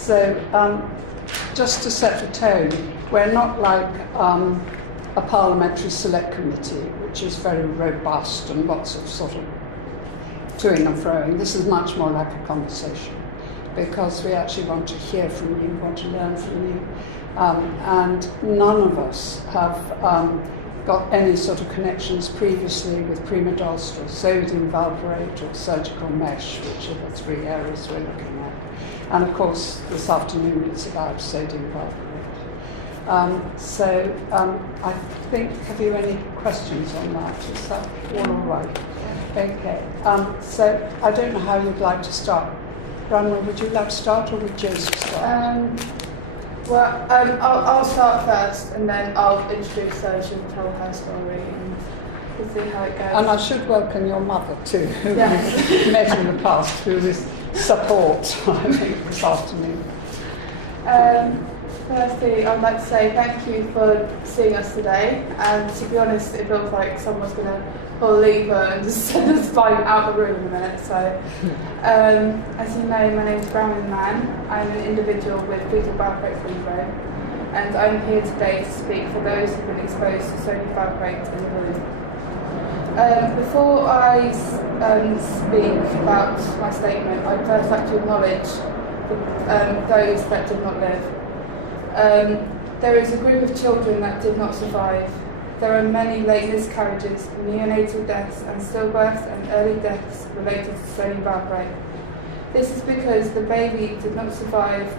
So, just to set the tone, we're not like a parliamentary select committee, which is very robust and lots of sort of toing and froing. This is much more like a conversation, because we actually want to hear from you, want to learn from you. And none of us have got any sort of connections previously with premodulstral, sodium valproate or surgical mesh, which are the three areas we're looking at. And of course, this afternoon it's about sodium valproate. I think, have you any questions on that? Is that all right? Okay. So I don't know how you'd like to start. Branwen, would you like to start, or would Joseph start? I'll start first, and then I'll introduce her. She'll tell her story, and we'll see how it goes. And I should welcome your mother too, who Yes. we've met in the past, who is support, I think, this afternoon. Firstly, I'd like to say thank you for seeing us today. And to be honest, it feels like someone's going to pull a lever and just send us out the room in a minute. So, as you know, my name is Branwen Mann. I'm an individual with fetal valproate syndrome, and I'm here today to speak for those who've been exposed to sodium valproate in the womb. Before I speak about my statement, I'd first like to acknowledge those that did not live. There is a group of children that did not survive. There are many late miscarriages, neonatal deaths, and stillbirths and early deaths related to sodium valproate. This is because the baby did not survive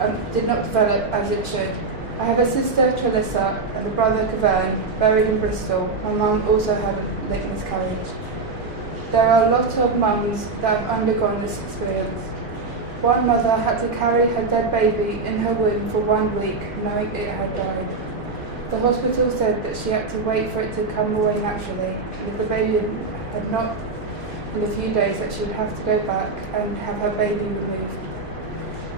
and did not develop as it should. I have a sister, Trelissa, and a brother, Coyle, buried in Bristol. My mum also had a late miscarriage. There are a lot of mums that have undergone this experience. One mother had to carry her dead baby in her womb for 1 week, knowing it had died. The hospital said that she had to wait for it to come away naturally, and if the baby had not in a few days, that she would have to go back and have her baby removed.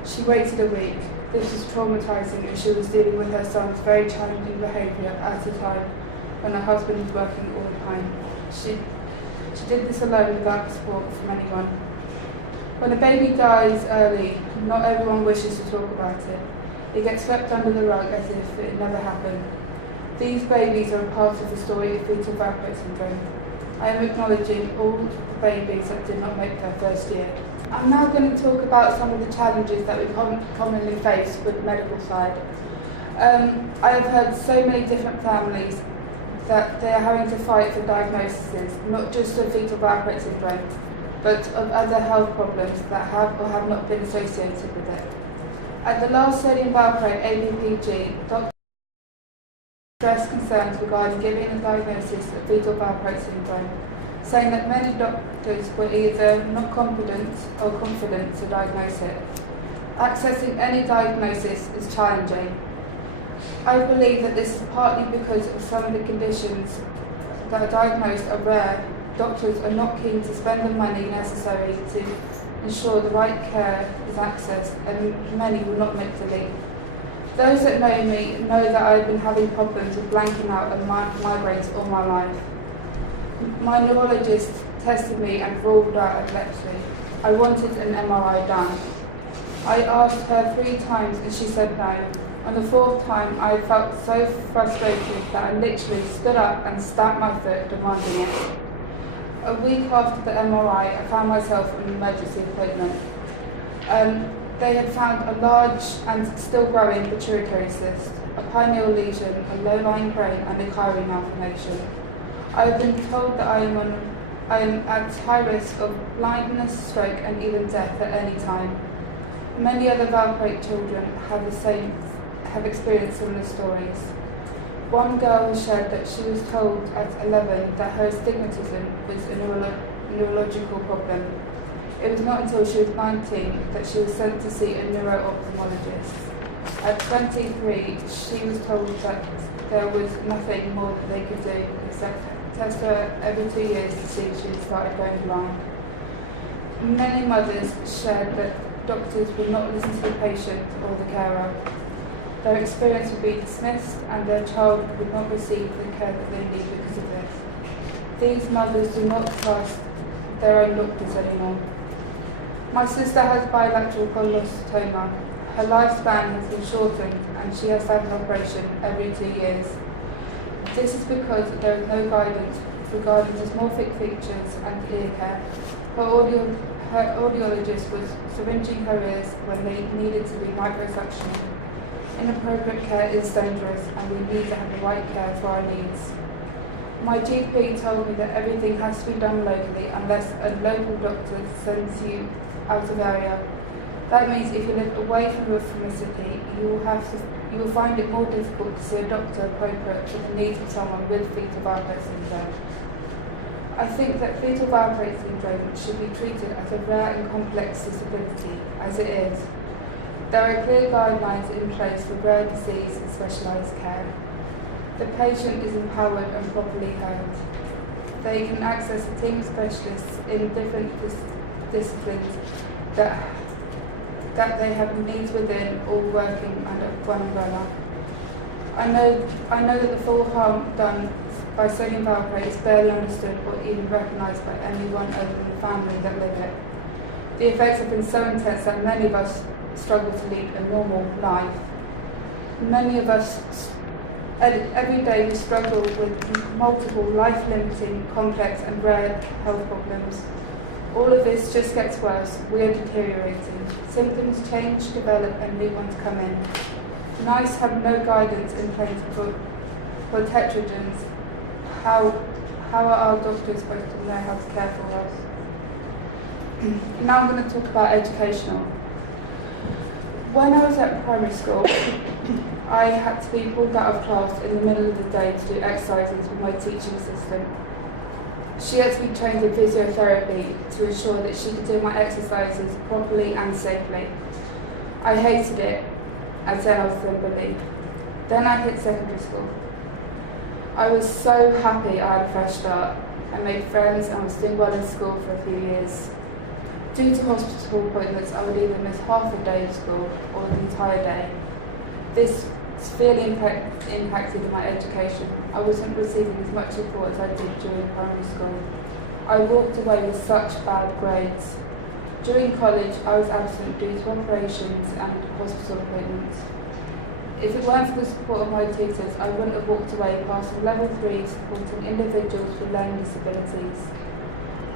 She waited a week. This was traumatising, as she was dealing with her son's very challenging behaviour at a time when her husband was working all the time. She did this alone without support from anyone. When a baby dies early, not everyone wishes to talk about it. It gets swept under the rug as if it never happened. These babies are a part of the story of fetal valproate syndrome. I am acknowledging all the babies that did not make their first year. I'm now going to talk about some of the challenges that we commonly face with the medical side. I have heard so many different families that they are having to fight for diagnoses, not just of fetal valproate syndrome, but of other health problems that have or have not been associated with it. At the last sodium valproate ABPG, doctors expressed concerns regarding giving a diagnosis of fetal valproate syndrome, saying that many doctors were either not competent or confident to diagnose it. Accessing any diagnosis is challenging. I believe that this is partly because of some of the conditions that are diagnosed are rare. Doctors are not keen to spend the money necessary to ensure the right care is accessed, and many will not make the leap. Those that know me know that I've been having problems with blanking out and migraines all my life. My neurologist tested me and ruled out epilepsy. I wanted an MRI done. I asked her 3 times and she said no. On the 4th time, I felt so frustrated that I literally stood up and stamped my foot, demanding it. A week after the MRI, I found myself in an emergency appointment. They had found a large and still growing pituitary cyst, a pineal lesion, a low-lying brain, and a Coyle malformation. I have been told that I am at high risk of blindness, stroke, and even death at any time. Many other valproate children have experienced similar stories. One girl shared that she was told at 11 that her astigmatism was a neurological problem. It was not until she was 19 that she was sent to see a neuro-ophthalmologist. At 23, she was told that there was nothing more that they could do except test her every 2 years to see if she had started going blind. Many mothers shared that doctors would not listen to the patient or the carer. Their experience would be dismissed and their child would not receive the care that they need because of this. These mothers do not trust their own doctors anymore. My sister has bilateral cholestoma. Her lifespan has been shortened and she has had an operation every 2 years. This is because there is no guidance regarding dysmorphic features and ear care. Her audiologist was syringing her ears when they needed to be microsuctioned. Inappropriate care is dangerous and we need to have the right care for our needs. My GP told me that everything has to be done locally unless a local doctor sends you out of area. That means if you live away from a city, you will find it more difficult to see a doctor appropriate to the needs of someone with fetal Valproate syndrome. I think that fetal Valproate syndrome should be treated as a rare and complex disability, as it is. There are clear guidelines in place for rare disease and specialised care. The patient is empowered and properly heard. They can access a team of specialists in different disciplines that they have needs within, all working under one umbrella. I know that the full harm done by sodium valproate is barely understood or even recognised by anyone other than the family that live it. The effects have been so intense that many of us struggle to lead a normal life. Many of us, every day we struggle with multiple life-limiting, complex and rare health problems. All of this just gets worse. We are deteriorating. Symptoms change, develop and new ones come in. NICE have no guidance in place for tetragens. How are our doctors supposed to know how to care for us? Now I'm going to talk about educational. When I was at primary school, I had to be pulled out of class in the middle of the day to do exercises with my teaching assistant. She had to be trained in physiotherapy to ensure that she could do my exercises properly and safely. I hated it, as then I was then bullied. Then I hit secondary school. I was so happy I had a fresh start. I made friends and was doing well in school for a few years. Due to hospital appointments, I would either miss half a day of school or the entire day. This severely impacted my education. I wasn't receiving as much support as I did during primary school. I walked away with such bad grades. During college, I was absent due to operations and hospital appointments. If it weren't for the support of my tutors, I wouldn't have walked away passing level 3 supporting individuals with learning disabilities.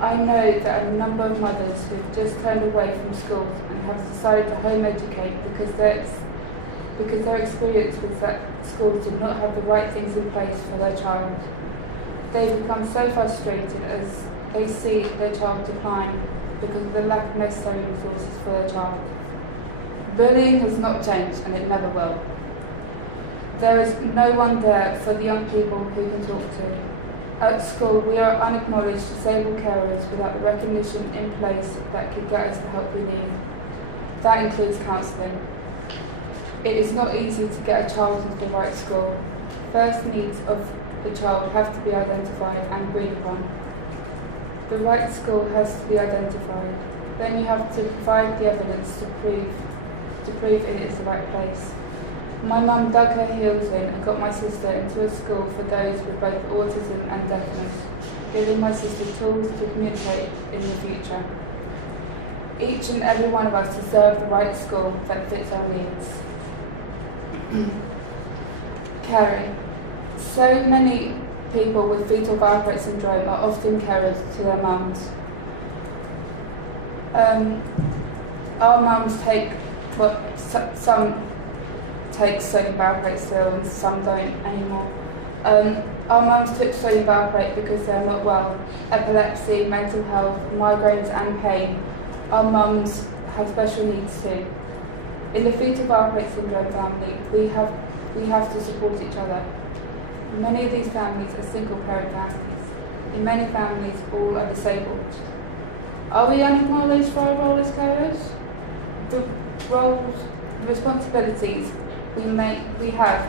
I know that a number of mothers who have just turned away from schools and have decided to home educate because their experience with that schools did not have the right things in place for their child. They become so frustrated as they see their child decline because of the lack of necessary resources for their child. Bullying has not changed and it never will. There is no one there for the young people who can talk to. At school, we are unacknowledged disabled carers without the recognition in place that could get us the help we need. That includes counselling. It is not easy to get a child into the right school. First needs of the child have to be identified and agreed upon. The right school has to be identified. Then you have to provide the evidence to prove it is the right place. My mum dug her heels in and got my sister into a school for those with both autism and deafness, giving my sister tools to communicate in the future. Each and every one of us deserve the right school that fits our needs. Caring. So many people with fetal Valproate syndrome are often carers to their mums. Our mums take some take sodium valproate still and some don't anymore. Our mums took sodium valproate because they're not well. Epilepsy, mental health, migraines and pain. Our mums have special needs too. In the fetal Valproate syndrome family, we have to support each other. Many of these families are single parent families. In many families, all are disabled. Are we unacknowledged for our role as carers? The roles, the responsibilities we have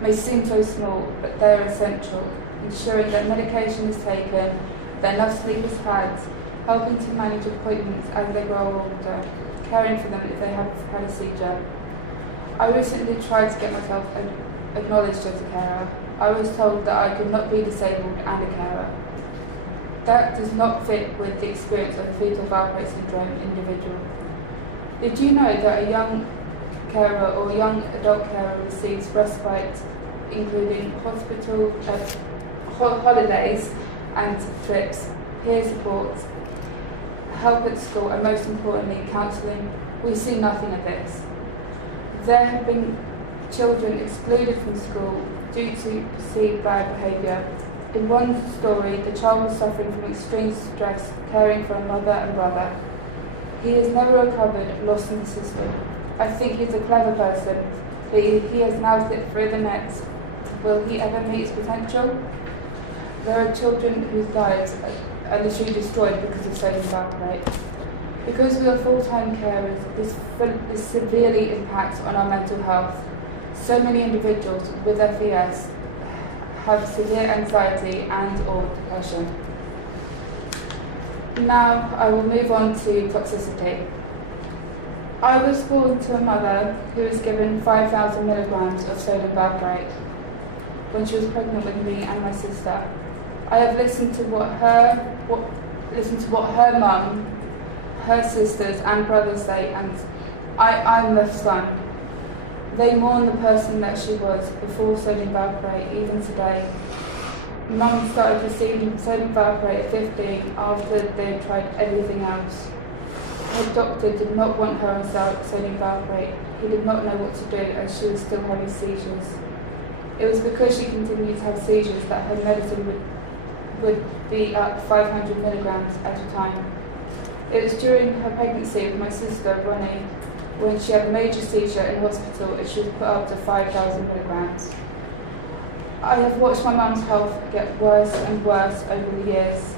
may seem so small, but they are essential, ensuring that medication is taken, that enough sleep is had, helping to manage appointments as they grow older, caring for them if they have had a seizure. I recently tried to get myself acknowledged as a carer. I was told that I could not be disabled and a carer. That does not fit with the experience of a fetal Valproate syndrome individual. Did you know that a young carer or young adult carer receives respite, including hospital holidays and trips, peer support, help at school, and most importantly, counselling? We see nothing of this. There have been children excluded from school due to perceived bad behaviour. In one story, the child was suffering from extreme stress, caring for a mother and brother. He has never recovered, lost in the system. I think he's a clever person, but he has now slipped through the nets. Will he ever meet his potential? There are children whose lives are literally destroyed because of sodium valproate. Because we are full-time carers, this severely impacts on our mental health. So many individuals with FES have severe anxiety and/or depression. Now I will move on to toxicity. I was born to a mother who was given 5,000 milligrams of sodium valproate when she was pregnant with me and my sister. I have listened to what her mum, her sisters and brothers say, and I'm left stunned. They mourn the person that she was before sodium valproate, even today. Mum started receiving sodium valproate at 15 after they had tried everything else. Her doctor did not want her on sodium valproate. He did not know what to do as she was still having seizures. It was because she continued to have seizures that her medicine would be up 500 milligrams at a time. It was during her pregnancy with my sister, Ronnie, when she had a major seizure in hospital and she was put up to 5,000 milligrams. I have watched my mum's health get worse and worse over the years.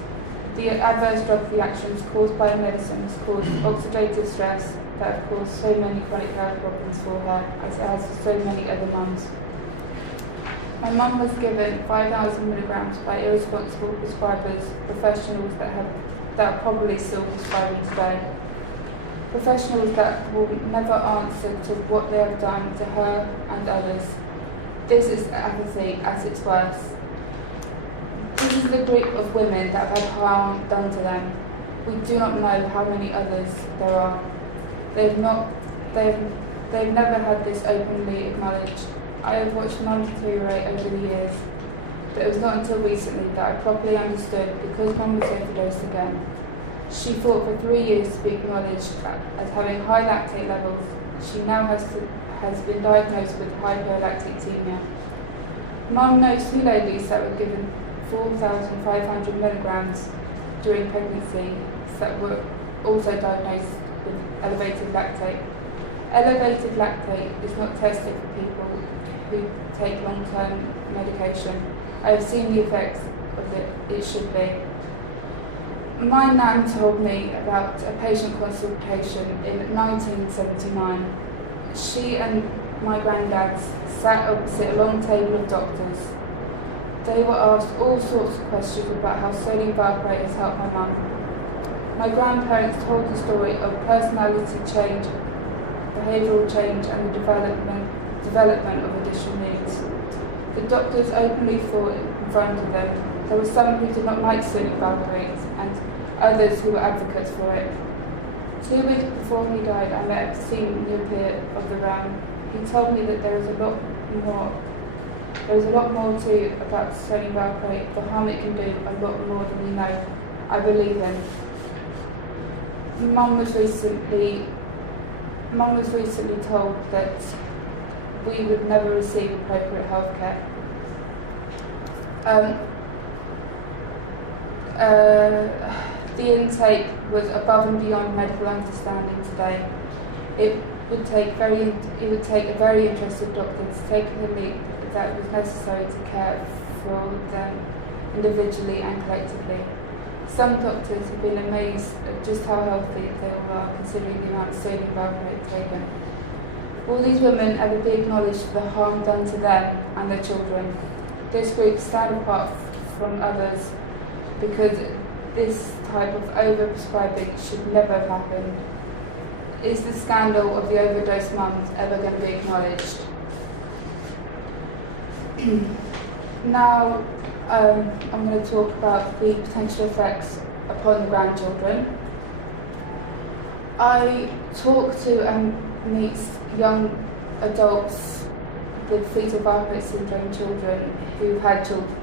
The adverse drug reactions caused by medicines cause oxidative stress that have caused so many chronic health problems for her, as it has for so many other mums. My mum was given 5,000 milligrams by irresponsible prescribers, professionals that are probably still prescribing today. Professionals that will never answer to what they have done to her and others. This is apathy at its worst. This is the group of women that have had harm done to them. We do not know how many others there are. They've never had this openly acknowledged. I have watched Mum deteriorate over the years, but it was not until recently that I properly understood because Mum was overdosed again. She fought for 3 years to be acknowledged as having high lactate levels. She now has been diagnosed with hyperlactatemia. Mum knows 2 ladies that were given 4,500 milligrams during pregnancy that were also diagnosed with elevated lactate. Elevated lactate is not tested for people who take long-term medication. I have seen the effects of it should be. My nan told me about a patient consultation in 1979. She and my granddads sat opposite a long table of doctors. They were asked all sorts of questions about how sodium valproate has helped my mum. My grandparents told the story of personality change, behavioural change and the development of additional needs. The doctors openly fought in front of them. There were some who did not like sodium valproate and others who were advocates for it. 2 weeks before he died, I met a senior peer of the realm. He told me that there is a lot more to about sodium valproate, the harm it can do, a lot more than we know. I believe him. Mum was recently told that we would never receive appropriate health care. The intake was above and beyond medical understanding today. It would take a very interested doctor to take the leap that was necessary to care for them individually and collectively. Some doctors have been amazed at just how healthy they all are, considering the amount of sodium valproate taken. Will these women ever be acknowledged for the harm done to them and their children? This group stand apart from others because this type of overprescribing should never have happened. Is the scandal of the overdose mums ever going to be acknowledged? Now, I'm going to talk about the potential effects upon the grandchildren. I talk to and meet young adults with fetal Valproate syndrome children who've had children.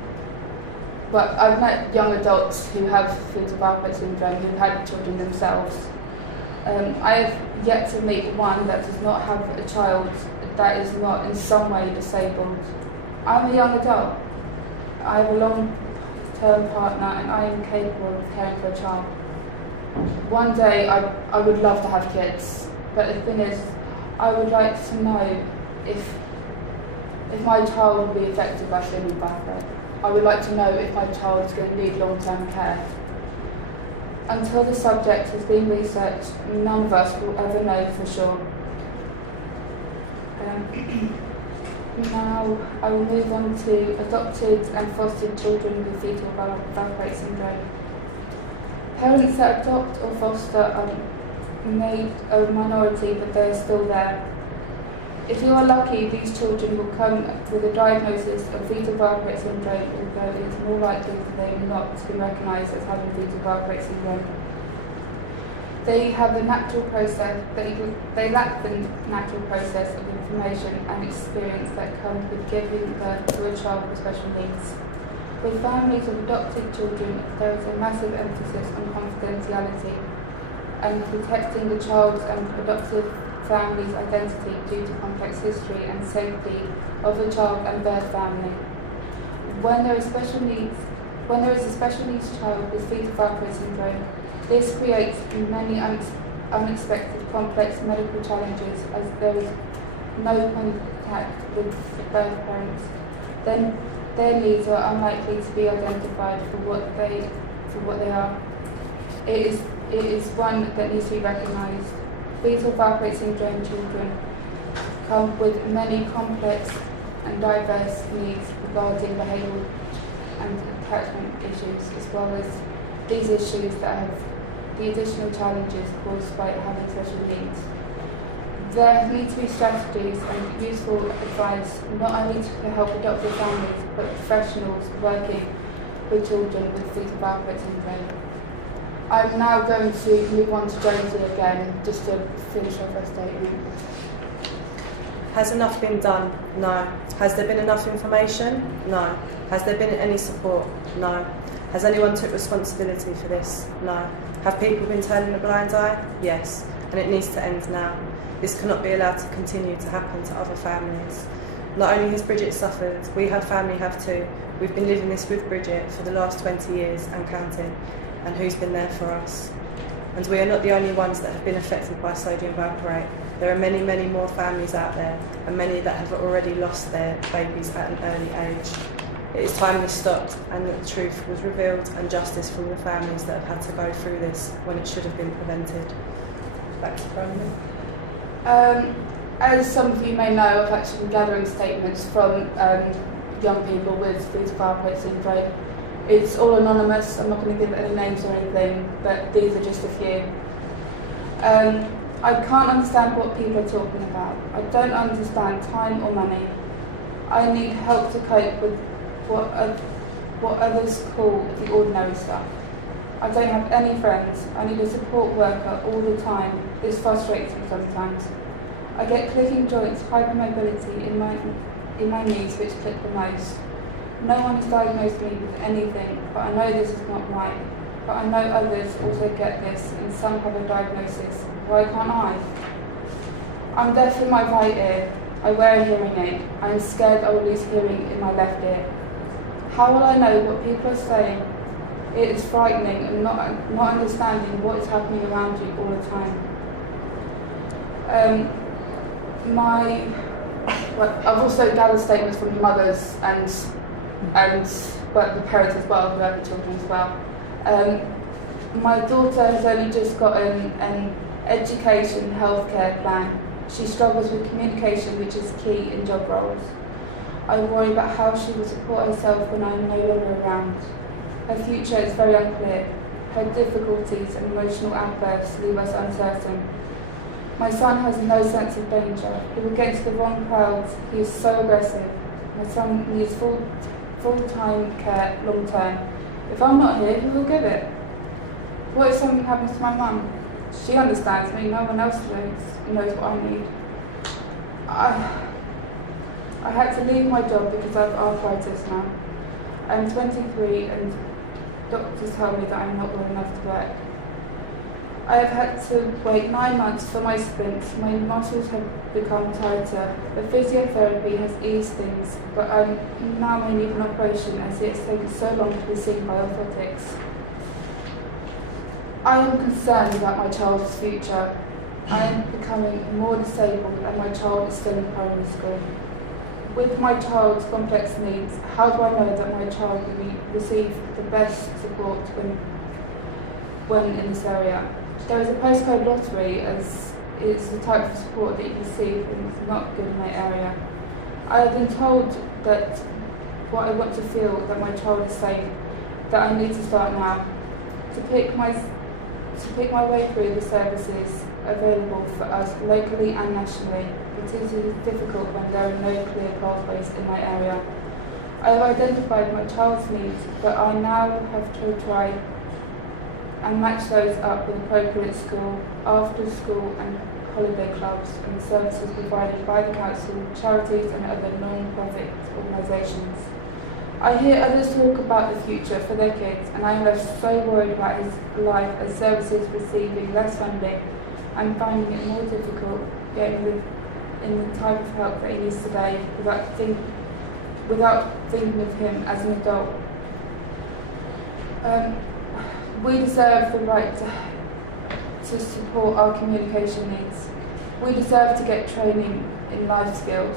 But I've met young adults who have fetal Valproate syndrome who've had children themselves. I have yet to meet one that does not have a child that is not in some way disabled. I'm a young adult. I have a long-term partner and I am capable of caring for a child. One day I would love to have kids, but the thing is, I would like to know if my child will be affected by fetal Valproate. I would like to know if my child is going to need long-term care. Until the subject has been researched, none of us will ever know for sure. Now I will move on to adopted and fostered children with fetal Valproate syndrome. Parents that adopt or foster are made a minority, but they are still there. If you are lucky, these children will come with a diagnosis of fetal Valproate syndrome, although it is more likely for them not to be recognised as having fetal Valproate syndrome. They have the natural process. They lack the natural process of information and experience that comes with giving birth to a child with special needs. With families of adopted children, there is a massive emphasis on confidentiality and protecting the child's and adoptive family's identity due to complex history and safety of the child and their family. When there is a special needs child with fetal Valproate syndrome, this creates many unexpected complex medical challenges as there is no contact with the birth parents. Then their needs are unlikely to be identified for what they are. It is one that needs to be recognised. Fetal Valproate syndrome children come with many complex and diverse needs regarding behavioural and attachment issues, as well as these issues that have the additional challenges caused by having special needs. There need to be strategies and useful advice, not only to help adoptive families, but professionals working with children with fetal Valproate syndrome. I'm now going to move on to Josie again, just to finish off her statement. Has enough been done? No. Has there been enough information? No. Has there been any support? No. Has anyone took responsibility for this? No. Have people been turning a blind eye? Yes. And it needs to end now. This cannot be allowed to continue to happen to other families. Not only has Bridget suffered, we, her family, have too. We've been living this with Bridget for the last 20 years and counting, and who's been there for us. And we are not the only ones that have been affected by sodium valproate. There are many, many more families out there, and many that have already lost their babies at an early age. It is time this stopped and that the truth was revealed and justice for the families that have had to go through this when it should have been prevented. Back to Branwen. As some of you may know, I've actually been gathering statements from young people with fetal Valproate syndrome. It's all anonymous, I'm not going to give any names or anything, but these are just a few. I can't understand what people are talking about. I don't understand time or money. I need help to cope with what others call the ordinary stuff. I don't have any friends. I need a support worker all the time. This frustrates me sometimes. I get clicking joints, hypermobility in my knees which click the most. No one has diagnosed me with anything, but I know this is not right. But I know others also get this and some have a diagnosis. Why can't I? I'm deaf in my right ear. I wear a hearing aid. I am scared I will lose hearing in my left ear. How will I know what people are saying? It is frightening and not understanding what is happening around you all the time. I've also gathered statements from mothers and the parents as well, who have the children as well. My daughter has only just gotten an education healthcare plan. She struggles with communication, which is key in job roles. I worry about how she will support herself when I am no longer around. Her future is very unclear. Her difficulties and emotional outbursts leave us uncertain. My son has no sense of danger. He will get into the wrong crowds. He is so aggressive. My son needs full full-time care long-term. If I'm not here, who will give it? What if something happens to my mum? She understands me, no one else knows what I need. I had to leave my job because I have arthritis now. I'm 23 and doctors tell me that I'm not well enough to work. I have had to wait 9 months for my splints. My muscles have become tighter. The physiotherapy has eased things, but I now may need an operation as it has taken so long to be seen by orthotics. I am concerned about my child's future. I am becoming more disabled and my child is still in primary school. With my child's complex needs, how do I know that my child will receive the best support when in this area? There is a postcode lottery as is the type of support that you receive and it's not good in my area. I have been told that what I want to feel that my child is safe, that I need to start now. To pick my way through the services available for us locally and nationally, but it is difficult when there are no clear pathways in my area. I have identified my child's needs, but I now have to try and match those up with appropriate school, after school and holiday clubs and the services provided by the council, charities and other non-profit organisations. I hear others talk about the future for their kids and I am left so worried about his life as services receiving less funding and finding it more difficult getting in the type of help that he needs today without thinking of him as an adult. We deserve the right to support our communication needs. We deserve to get training in life skills.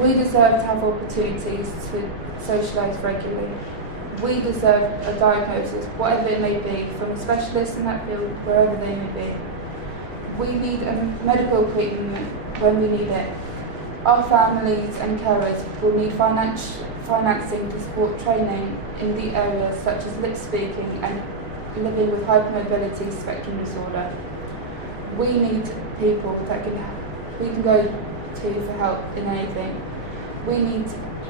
We deserve to have opportunities to socialise regularly. We deserve a diagnosis, whatever it may be, from a specialist in that field, wherever they may be. We need a medical treatment when we need it. Our families and carers will need financing to support training in the areas such as lip speaking and living with hypermobility spectrum disorder. We need people that we can go to for help in anything. We need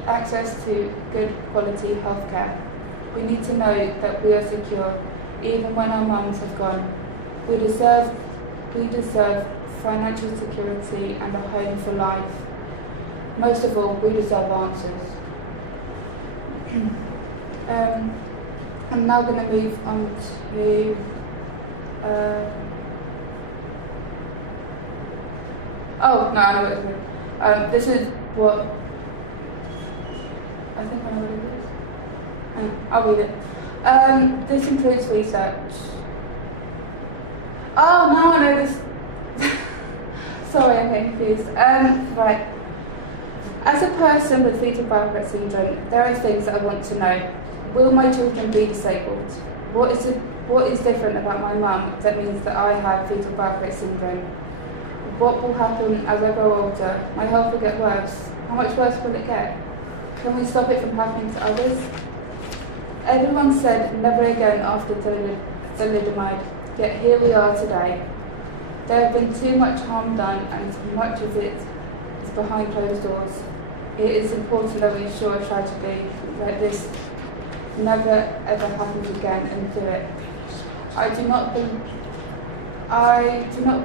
access to good quality healthcare. We need to know that we are secure, even when our mums have gone. We deserve financial security and a home for life. Most of all, we deserve answers. I'm now going to move on to oh, no, I know what it is. This is what I think I know what it is. I'll read it. This includes research. Oh, now I know this. Sorry, I'm getting confused. Right. As a person with fetal Valproate syndrome, there are things that I want to know. Will my children be disabled? What is different about my mum that means that I have fetal Valproate syndrome? What will happen as I grow older? My health will get worse. How much worse will it get? Can we stop it from happening to others? Everyone said never again after thalidomide, yet here we are today. There have been too much harm done and much of it is behind closed doors. It is important that we ensure a tragedy like this never ever happens again and do it. I do not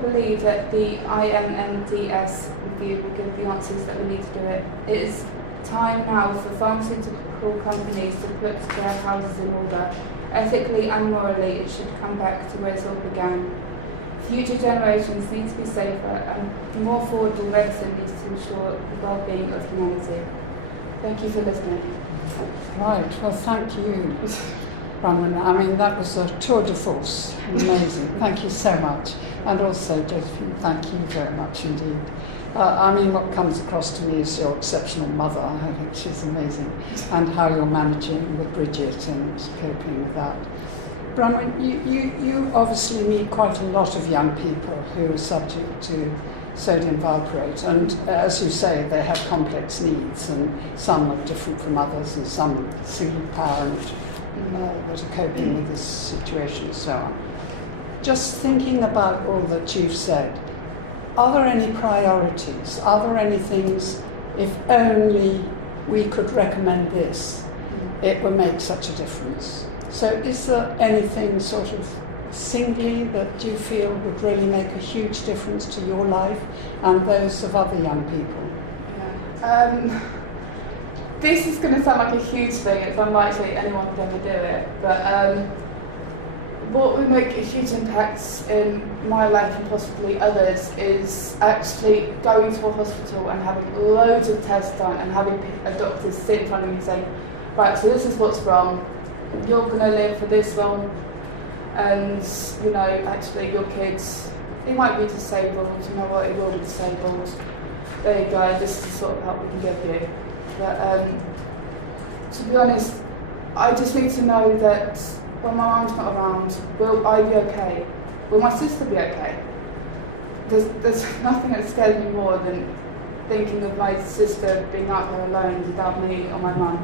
believe that the IMMDS review will give the answers that we need to do it. It is time now for pharmaceutical companies to put their houses in order. Ethically and morally, it should come back to where it all began. Future generations need to be safer and more affordable medicine needs to ensure the well-being of humanity. Thank you for listening. Right, well thank you, Branwen. I mean, that was a tour de force. Amazing. Thank you so much. And also, Josephine, thank you very much indeed. I mean, what comes across to me is your exceptional mother. I think she's amazing. And how you're managing with Bridget and coping with that. Branwen, you obviously meet quite a lot of young people who are subject to sodium valproate, and as you say, they have complex needs, and some are different from others, and some single parent that are coping with this situation and so on. Just thinking about all that you've said, are there any priorities? Are there any things, if only we could recommend this, it would make such a difference. So is there anything sort of singly that you feel would really make a huge difference to your life and those of other young people? Yeah. This is going to sound like a huge thing. It's unlikely anyone would ever do it. But what would make a huge impact in my life and possibly others is actually going to a hospital and having loads of tests done and having a doctor sit in front of me and say, right, so this is what's wrong. You're going to live for this long. And, you know, actually your kids, they might be disabled. You know what, it will be disabled. There you go, this is the sort of help we can give you. But to be honest, I just need to know that when my mum's not around, will I be okay? Will my sister be okay? There's nothing that scares me more than thinking of my sister being out there alone without me or my mum.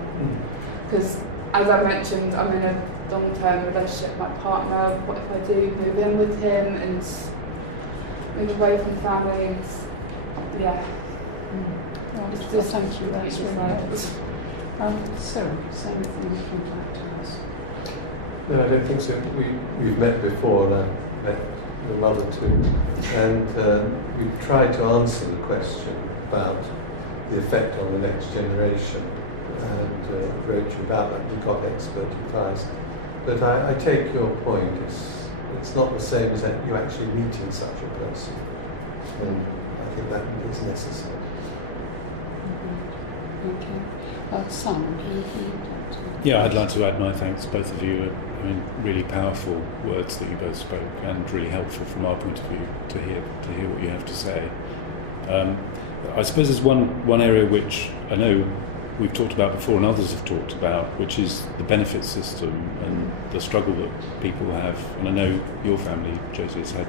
Because, as I mentioned, I'm in a long-term relationship with my partner. What if I do move in with him and move away from family? And, yeah. Well, thank you, that's really good. So, same thing from back to us. No, I don't think so. We've met before, and I've met your mother too. And we've tried to answer the question about the effect on the next generation and wrote you about that. We got expert advice. But I take your point. It's not the same as that you actually meeting such a person. And I think that is necessary. Okay. Simon, do you think that? Yeah, I'd like to add my thanks to both of you. I mean, really powerful words that you both spoke, and really helpful from our point of view to hear what you have to say. I suppose there's one area which I know we've talked about before and others have talked about, which is the benefit system and the struggle that people have. And I know your family, Josie, has had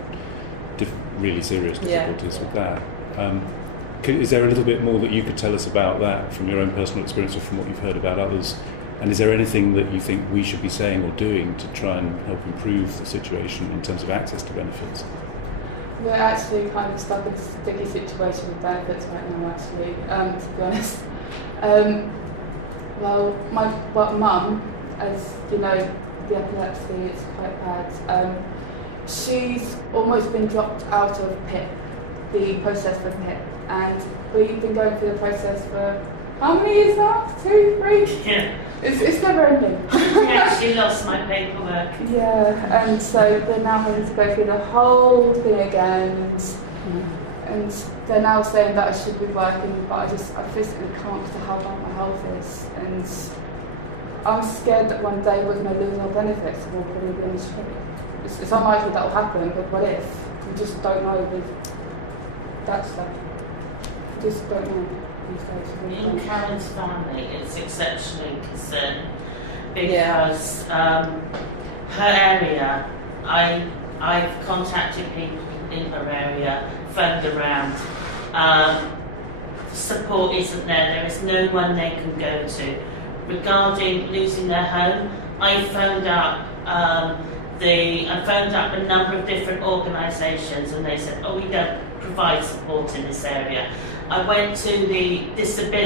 really serious difficulties with that. Is there a little bit more that you could tell us about that from your own personal experience or from what you've heard about others? And is there anything that you think we should be saying or doing to try and help improve the situation in terms of access to benefits? We're actually kind of stuck in a sticky situation with benefits right now, actually, to be honest. Well, my mum, as you know, the epilepsy is quite bad. She's almost been dropped out of PIP, the process for PIP, and we've been going through the process for how many years now? 2, 3? Yeah. It's never ending. I actually lost my paperwork. Yeah, and so we're now having to go through the whole thing again, and they're now saying that I should be working, but I physically can't because of how bad my health is, and I'm scared that one day we're going to lose our benefits and we'll probably be on the street. It's unlikely that will happen, but what if? We just don't know with that stuff. We just don't know. In Karen's family, it's exceptionally concerned because her area, I've contacted people in her area, phoned around. Support isn't there. There is no one they can go to. Regarding losing their home, I phoned up a number of different organisations, and they said, "Oh, we don't provide support in this area." I went to the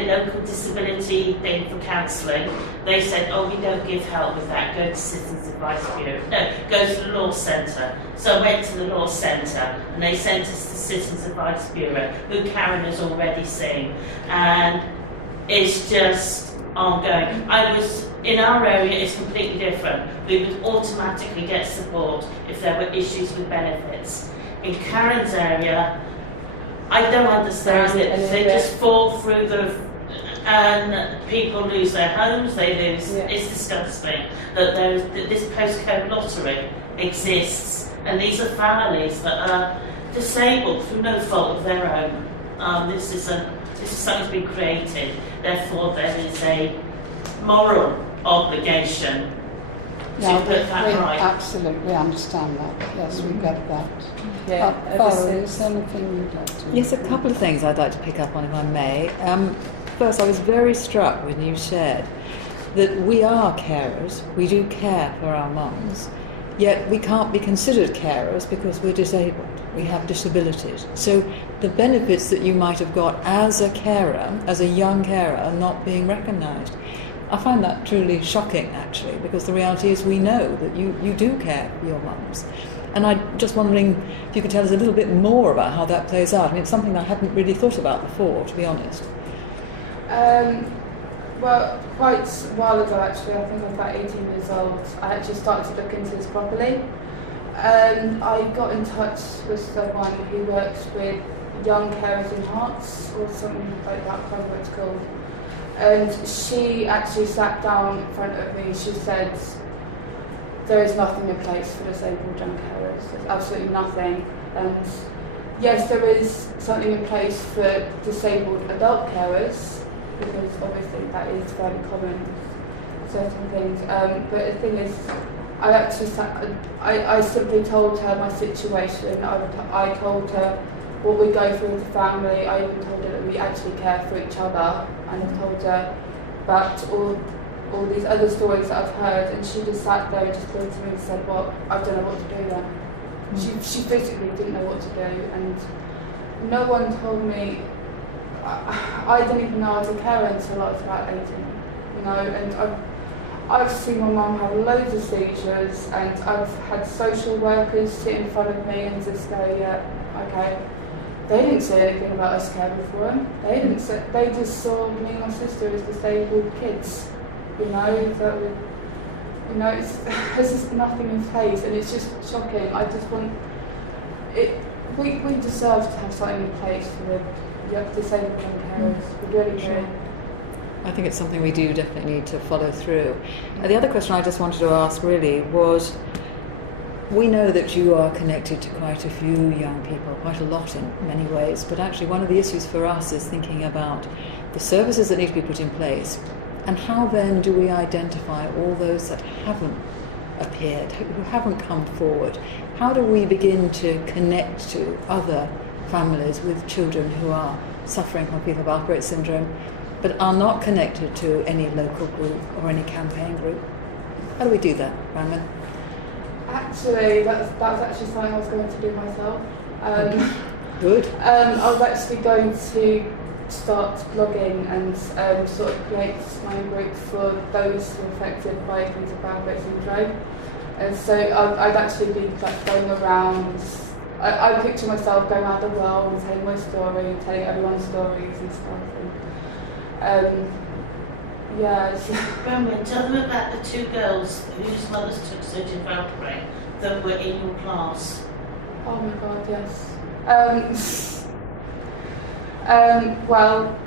local disability thing for counselling. They said, "Oh, we don't give help with that. Go to Citizens Advice Bureau. No, go to the Law Centre." So I went to the Law Centre, and they sent us to Citizens Advice Bureau, who Karen has already seen, and it's just ongoing. In our area, it's completely different. We would automatically get support if there were issues with benefits. In Karen's area, I don't understand it. They just fall through and people lose their homes, they lose, it's disgusting that this postcode lottery exists, and these are families that are disabled through no fault of their own. This is something's been created, therefore there is a moral obligation to put that we right. absolutely understand that. Yes, we get that. Yeah, Valerie, is there anything you'd like to? Yes, a couple of things I'd like to pick up on, if I may. First, I was very struck when you said that we are carers, we do care for our mums, yet we can't be considered carers because we're disabled, we have disabilities. So the benefits that you might have got as a carer, as a young carer, are not being recognised. I find that truly shocking, actually, because the reality is we know that you do care for your mums. And I'm just wondering if you could tell us a little bit more about how that plays out. I mean, it's something I hadn't really thought about before, to be honest. Well, quite a while ago, actually, I think I was about 18 years old, I actually started to look into this properly. I got in touch with someone who works with young carers in hearts, or something like that, I can't remember what it's called. And she actually sat down in front of me. She said, there is nothing in place for disabled young carers. There's absolutely nothing. And yes, there is something in place for disabled adult carers, because obviously that is fairly common, certain things. But the thing is, I simply told her my situation. I told her what we go through as a family. I even told her that we actually care for each other, and I told her about all these other stories that I've heard, and she just sat there and just looked at me and said, well, I don't know what to do then. She physically didn't know what to do, and no one told me. I didn't even know I was a carer until I was about 18, you know, and I've seen my mum have loads of seizures, and I've had social workers sit in front of me and just go, yeah, okay. They didn't say anything about us caring for them. They just saw me and my sister as disabled kids, you know, that we, you know, there's just nothing in place, and it's just shocking. I just want it. We deserve to have something in place for the disabled young carers. We really do. I think it's something we do definitely need to follow through. The other question I just wanted to ask really was, we know that you are connected to quite a few young people, quite a lot in many ways, but actually one of the issues for us is thinking about the services that need to be put in place, and how then do we identify all those that haven't appeared, who haven't come forward? How do we begin to connect to other families with children who are suffering from people with Valproate syndrome, but are not connected to any local group or any campaign group? How do we do that, Branwen? Actually, that was actually something I was going to do myself. Good. I was actually going to start blogging and sort of create my own group for those who are affected by things with Valproate syndrome. And so I'd actually be like going around. I picture myself going around the world and telling my story, telling everyone's stories and stuff. And, yeah. Branwen, tell them about the two girls whose mothers took surgery Valproate that were in your class. Oh my God, yes. Well,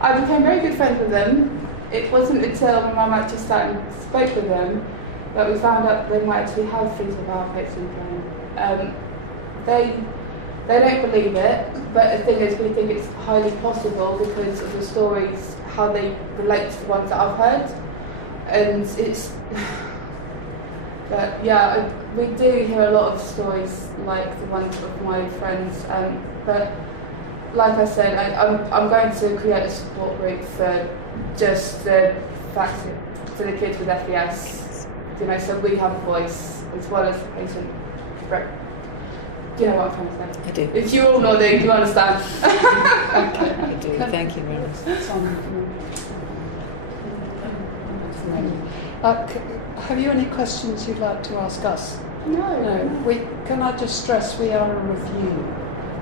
I became very good friends with them. It wasn't until my mum actually sat and spoke with them that we found out they might actually have things with Valproate syndrome. They don't believe it, but the thing is, we think it's highly possible because of the stories, how they relate to the ones that I've heard, and it's. But yeah, we do hear a lot of stories like the ones of my friends. But like I said, I'm going to create a support group for just the facts for the kids with FES. You know, so we have a voice as well as the patient. Do you know what I'm trying to say? I do. If you're all nodding, you understand. Okay, I do. Thank you very much. Have you any questions you'd like to ask us? No. No. Can I just stress we are a review,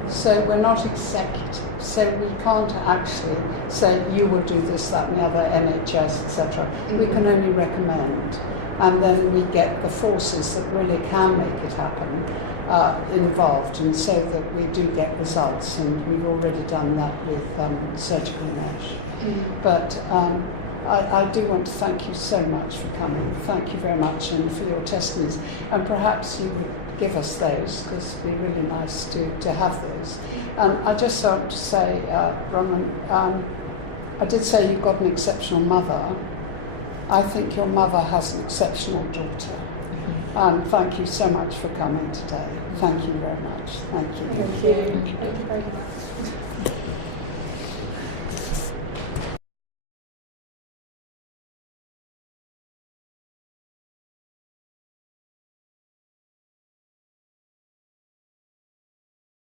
so we're not executive, so we can't actually say you will do this, that, and the other, NHS, etc. We can only recommend, and then we get the forces that really can make it happen involved, and so that we do get results, and we've already done that with surgical mesh. But I do want to thank you so much for coming. Thank you very much, and for your testimonies. And perhaps you would give us those, because it'd be really nice to have those. I just want to say, Branwen, I did say you've got an exceptional mother. I think your mother has an exceptional daughter. Thank you so much for coming today. Thank you very much. Thank you. Thank you very much.